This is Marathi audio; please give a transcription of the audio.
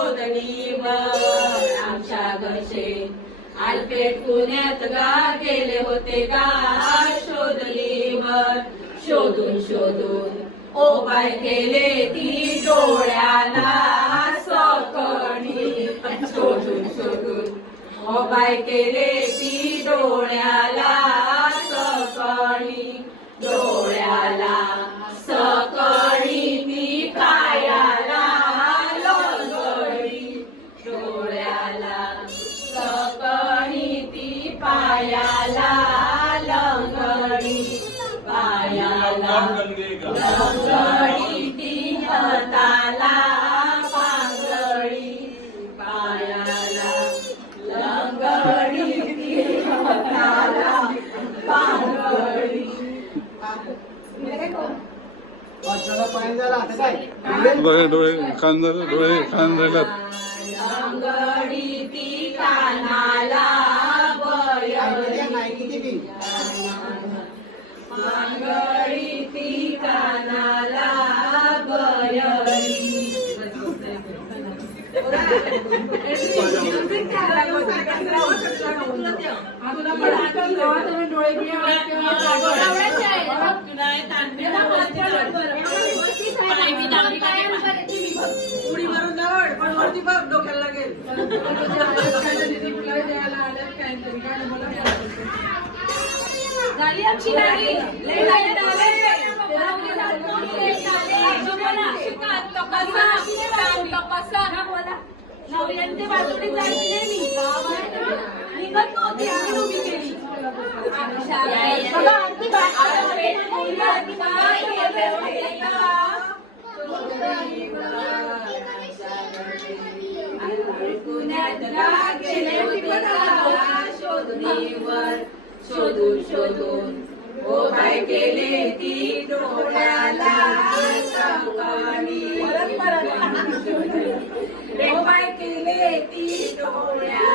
शोधणीवर आमच्या घरचे आलपेट पुण्यात गा गेले होते गा शोधणीवर शोधून शोधून उपाय केले ती डोळ्याला सकणी शोधून शोधून उपाय केले ती डोळ्याला सकणी डोळ्याला सकणी ती पायाला लंगडी डोळ्याला सकणी ती पायाला लंगडी पायाला लंगडी ती हाताला पांगडी पायाला लंगडी ती हाताला पांगडी डोळे कान राहिलात लंगडी ती कानाला पांगडी ती कानाला बयरी उडी मारून जावड पण वरती बघ डोक्याला लागेल झाली आमची गाडी नवऱ्यांचे बाजूने जायची नाही मी निघत नव्हती आम्ही उभी केली शोधणीवर शोधून शोधून उपाय केले ती डोळ्याला सकणी उपाय केले ती डोळ्याला